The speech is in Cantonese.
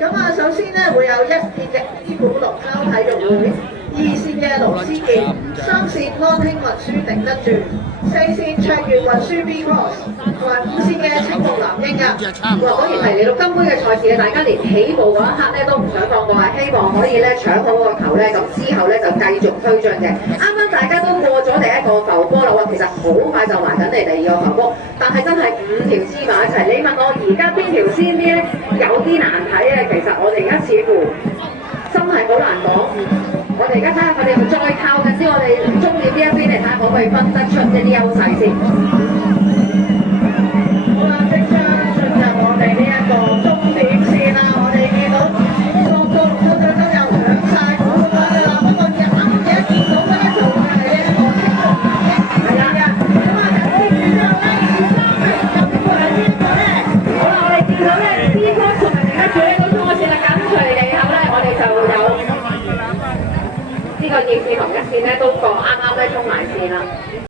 咁啊，首先咧會有一線嘅醫管龍舟體育會，二線嘅勞思健，三線安興運輸頂得住，四線卓越運輸 B Cross，同埋五線嘅青木南英啊。哇！果然係嚟到金杯嘅賽事咧，大家連起步嗰一刻咧都唔想放過啊，希望可以咧搶好個球咧，咁之後咧就繼續推進嘅。啱啱大家都過咗第一個浮波啦，其實好快就埋緊嚟第二個浮波，但係真係5條黐埋一齊。你問我而家邊條先啲咧，有啲難睇啊！其實我哋而家似乎真係好難講。我哋而家睇下佢哋再靠近啲，我哋終點呢一邊嚟睇下可唔可以分得出一啲優勢先。好啦，即將進入我哋呢一個終點線啦，我哋見到各個龍舟隊都有搶晒嗰個啦，不過啱啱而家見到咧就係呢一個青龍南英係啦，咁啊跟住之後咧2、3名入邊會係邊個咧？好啦，我哋見到咧 B Cross 同埋另一組咧都衝咗線啦，緊隨其後咧，我哋就有呢個2線同1線咧都各啱啱咧衝埋線啦。